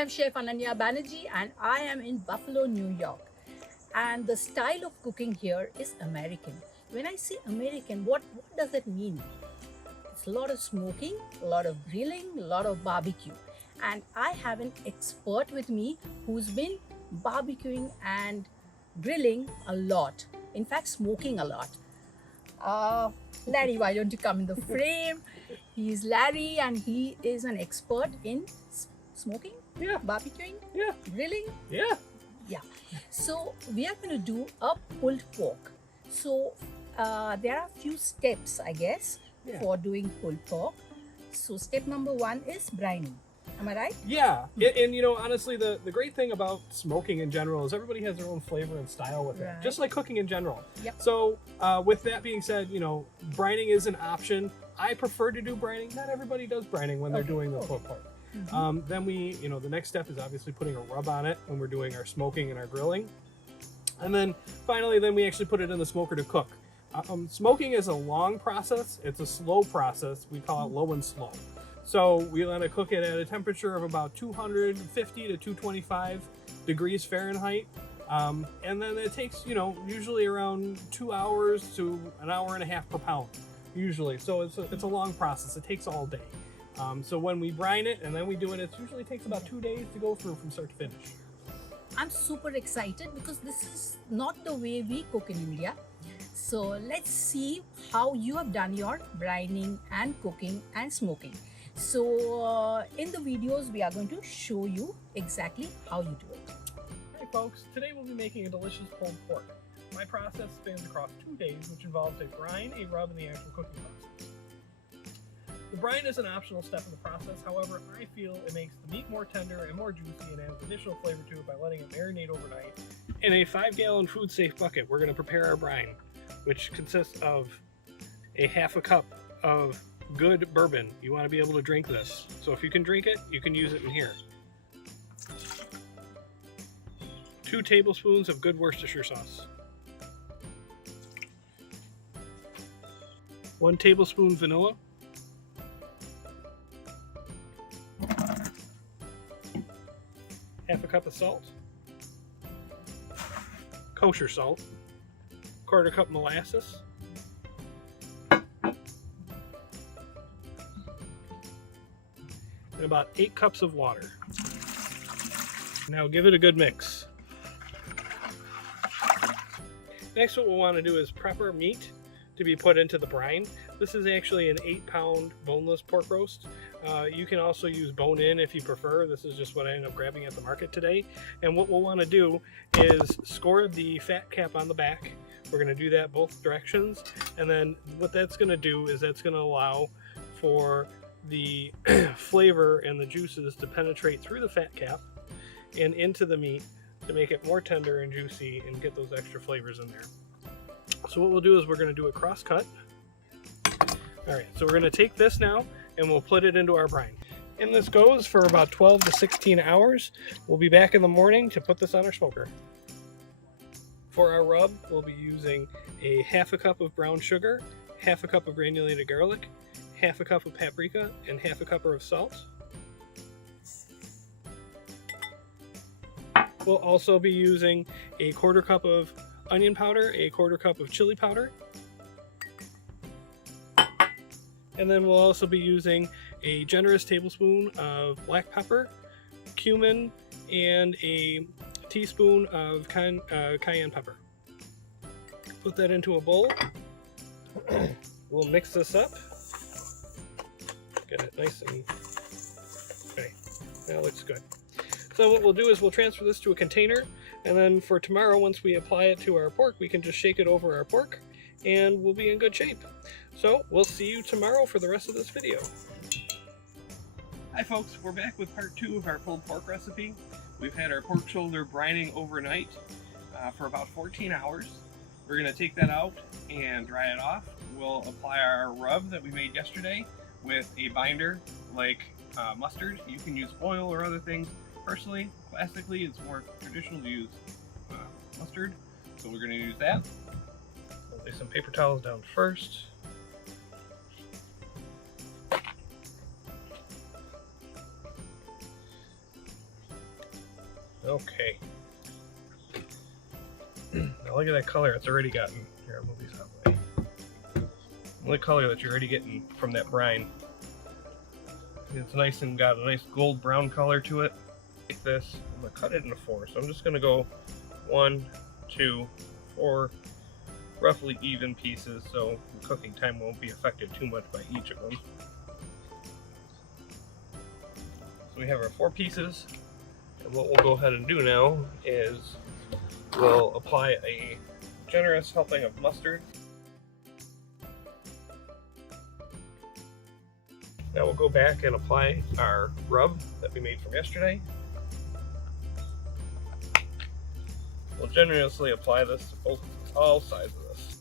am Chef Ananya Banerjee and I am in Buffalo, New York. And the style of cooking here is American. When I say American, what does it mean? It's a lot of smoking, a lot of grilling, a lot of barbecue. And I have an expert with me who's been barbecuing and grilling a lot. In fact, smoking a lot. Larry, why don't you come in the frame? He's Larry and he is an expert in smoking, Yeah. barbecuing, Yeah. grilling. Yeah. Yeah. So we are going to do a pulled pork. So there are a few steps, I guess, Yeah. for doing pulled pork. So step number 1 is brining. Am I right? Yeah. And you know, honestly, the great thing about smoking in general is everybody has their own flavor and style with it, Right. just like cooking in general. Yep. So with that being said, you know, brining is an option. I prefer to do brining. Not everybody does brining when they're Okay, doing the okay. pulled pork. Mhm. Then we, you know, the next step is obviously putting a rub on it when we're doing our smoking and our grilling. And then finally, then we actually put it in the smoker to cook. Smoking is a long process. It's a slow process. We call it low and slow. So we let it cook it at a temperature of about 250 to 225 degrees Fahrenheit. And then it takes, you know, usually around 2 hours to an hour and a half per pound, usually. So it's a long process. It takes all day. So when we brine it and then we do it, it usually takes about 2 days to go through from start to finish. I'm super excited because this is not the way we cook in India. So let's see how you have done your brining and cooking and smoking. So in the videos, we are going to show you exactly how you do it. Hey folks, today we'll be making a delicious pulled pork. My process spans across 2 days, which involves a brine, a rub, and the actual cooking process. The brine is an optional step in the process, however, I feel it makes the meat more tender and more juicy and adds additional flavor to it by letting it marinate overnight. In a 5-gallon food-safe bucket, we're going to prepare our brine, which consists of a half a cup of good bourbon. You want to be able to drink this. So if you can drink it, you can use it in here. 2 tablespoons of good Worcestershire sauce. 1 tablespoon vanilla. Half a cup of salt. Kosher salt. 1/4 cup molasses. And about 8 cups of water. Now give it a good mix. Next, what we'll want to do is prep our meat to be put into the brine. This is actually an 8-pound boneless pork roast. You can also use bone-in if you prefer. This is just what I ended up grabbing at the market today. And what we'll want to do is score the fat cap on the back. We're going to do that both directions. And then what that's going to do is that's going to allow for the flavor and the juices to penetrate through the fat cap and into the meat to make it more tender and juicy and get those extra flavors in there. So what we'll do is we're going to do a cross cut. All right, so we're going to take this now and we'll put it into our brine. And this goes for about 12 to 16 hours. We'll be back in the morning to put this on our smoker. For our rub, we'll be using a half a cup of brown sugar, half a cup of granulated garlic, half a cup of paprika, and half a cup of salt. We'll also be using a 1/4 cup of onion powder, a 1/4 cup of chili powder. And then we'll also be using a generous tablespoon of black pepper, cumin, and a teaspoon of cayenne pepper. Put that into a bowl. We'll mix this up. Get it nice and... Okay, that looks good. So what we'll do is we'll transfer this to a container, and then for tomorrow, once we apply it to our pork, we can just shake it over our pork, and we'll be in good shape. So we'll see you tomorrow for the rest of this video. Hi folks, we're back with part 2 of our pulled pork recipe. We've had our pork shoulder brining overnight for about 14 hours. We're going to take that out and dry it off. We'll apply our rub that we made yesterday with a binder like mustard. You can use oil or other things. Personally, classically, it's more traditional to use mustard, so we're going to use that. We'll lay some paper towels down first. Okay. Now look at that color it's already gotten. Here, I'll move these out of the way. The color that you're already getting from that brine. It's nice and got a nice gold brown color to it. Like this. I'm going to cut it into 4. So I'm just going to go 1, 2, 4 roughly even pieces so the cooking time won't be affected too much by each of them. So we have our 4 pieces. And what we'll go ahead and do now is we'll apply a generous helping of mustard. Now we'll go back and apply our rub that we made from yesterday. We'll generously apply this to all sides of this.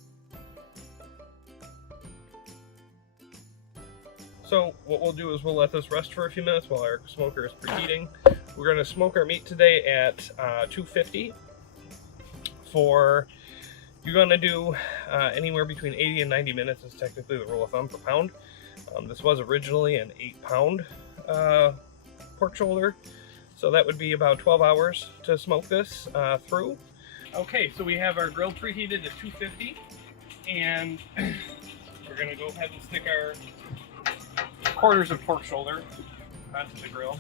So what we'll do is we'll let this rest for a few minutes while our smoker is preheating. We're going to smoke our meat today at 250 for, you're going to do anywhere between 80 and 90 minutes is technically the rule of thumb per pound. This was originally an 8-pound pork shoulder, so that would be about 12 hours to smoke this through. Okay, so we have our grill preheated at 250, and we're going to go ahead and stick our quarters of pork shoulder onto the grill.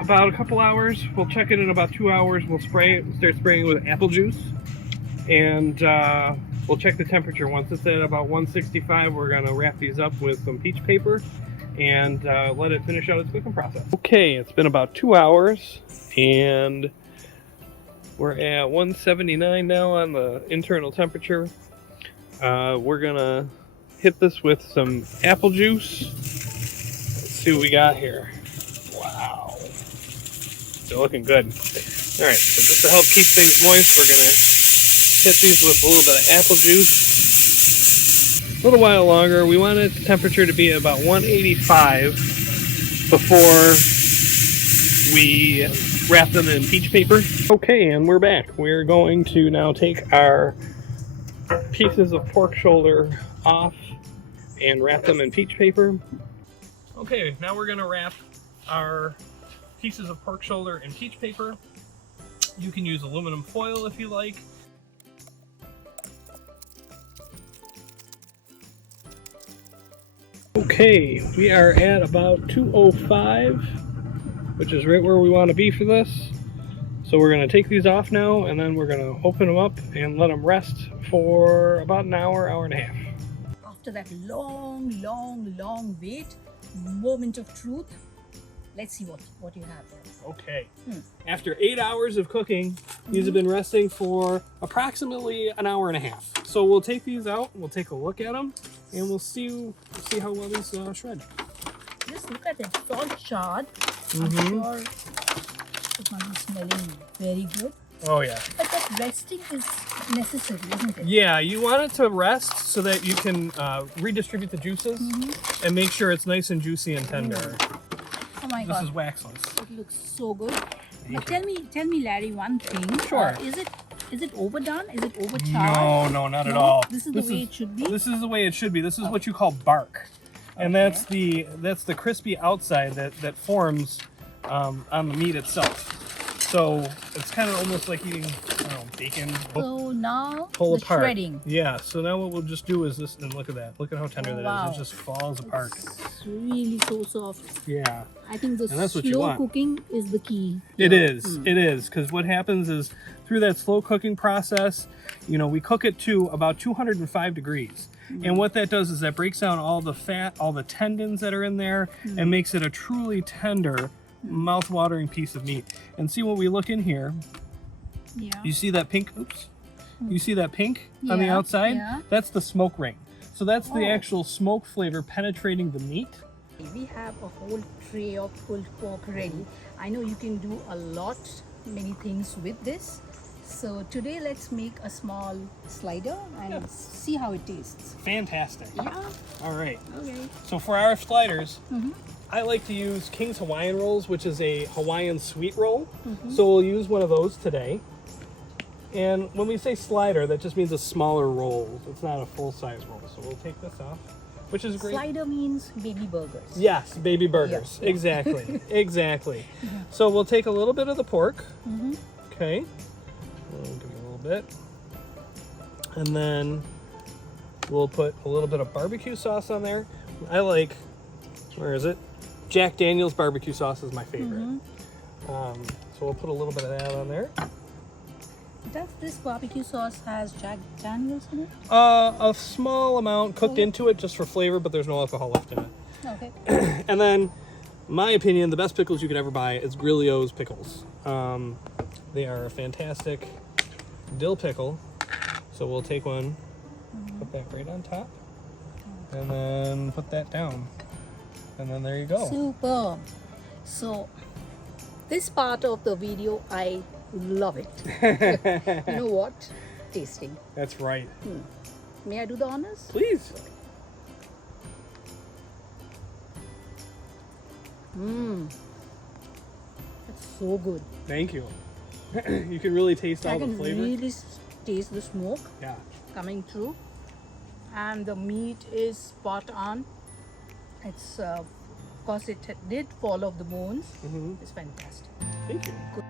About a couple hours. We'll check it in about 2 hours. We'll start spraying with apple juice, and we'll check the temperature. Once it's at about 165, we're going to wrap these up with some peach paper and let it finish out its cooking process. Okay, it's been about 2 hours, and we're at 179 now on the internal temperature. We're going to hit this with some apple juice. Let's see what we got here. Wow. They're looking good. Alright, so just to help keep things moist, we're going to hit these with a little bit of apple juice. A little while longer. We want its temperature to be about 185 before we wrap them in peach paper. Okay, and we're back. We're going to now take our pieces of pork shoulder off and wrap them in peach paper. Okay, now we're going to wrap our pieces of pork shoulder in peach paper. You can use aluminum foil if you like. Okay, we are at about 205, which is right where we want to be for this. So we're going to take these off now, and then we're going to open them up and let them rest for about an hour, hour and a half. After that long wait, moment of truth, let's see what you have here. Okay. After 8 hours of cooking, these have been resting for approximately an hour and a half. So we'll take these out, we'll take a look at them, and we'll see how well these shred. Just look at it, salt charred. I'm sure it's going to be smelling very good. Oh yeah. But that resting is necessary, isn't it? Yeah, you want it to rest so that you can redistribute the juices and make sure it's nice and juicy and tender. Oh my This God. is waxless. It looks so good. But tell me, Larry, one thing. Sure. Is it overdone? Is it overcharged? No, not at all. This is the way it should be. This is the way it should be. This is what you call bark, and that's the crispy outside that forms on the meat itself. So it's kind of almost like eating, I don't know, bacon. So now Pull the apart. shredding. Yeah. So now what we'll just do is this, and look at that. Look at how tender that Wow. is. It just falls apart. It's really so soft. Yeah. I think the And that's what you slow want. cooking is the key. It is. It is, because what happens is through that slow cooking process, we cook it to about 205 degrees. And what that does is that breaks down all the fat, all the tendons that are in there, and makes it a truly tender, mouth-watering piece of meat. And see when we look in here, Yeah. you see that pink, you see that pink on the Yeah, outside? yeah. That's the smoke ring. So that's the Oh. actual smoke flavor penetrating the meat. We have a whole tray of pulled pork ready. I know you can do many things with this. So today let's make a small slider and see how it tastes. Fantastic. Yeah. All right. Okay. So for our sliders, I like to use King's Hawaiian Rolls, which is a Hawaiian sweet roll. So we'll use one of those today. And when we say slider, that just means a smaller roll. It's not a full-size roll. So we'll take this off. which is great. Slider means baby burgers. Yes, baby burgers. Yeah. Exactly. Exactly. So we'll take a little bit of the pork. Mm-hmm. Okay. We'll give you a little bit. And then we'll put a little bit of barbecue sauce on there. I like, where is it? Jack Daniel's barbecue sauce is my favorite. So we'll put a little bit of that on there. Does this barbecue sauce has Jack Daniels in it? A small amount cooked into it just for flavor, but there's no alcohol left in it. Okay. And then, my opinion, the best pickles you could ever buy is Grilio's pickles. They are a fantastic dill pickle. So we'll take one, put that right on top, and then put that down. And then there you go. Super. So this part of the video, I love it. You know what? Tasting. That's right. May I do the honors? Please. It's so good. Thank you. You can really taste all I the can flavor. really taste the smoke Yeah. coming through, and the meat is spot on. It's of course it did fall off the bones. It's fantastic. Thank you. Good.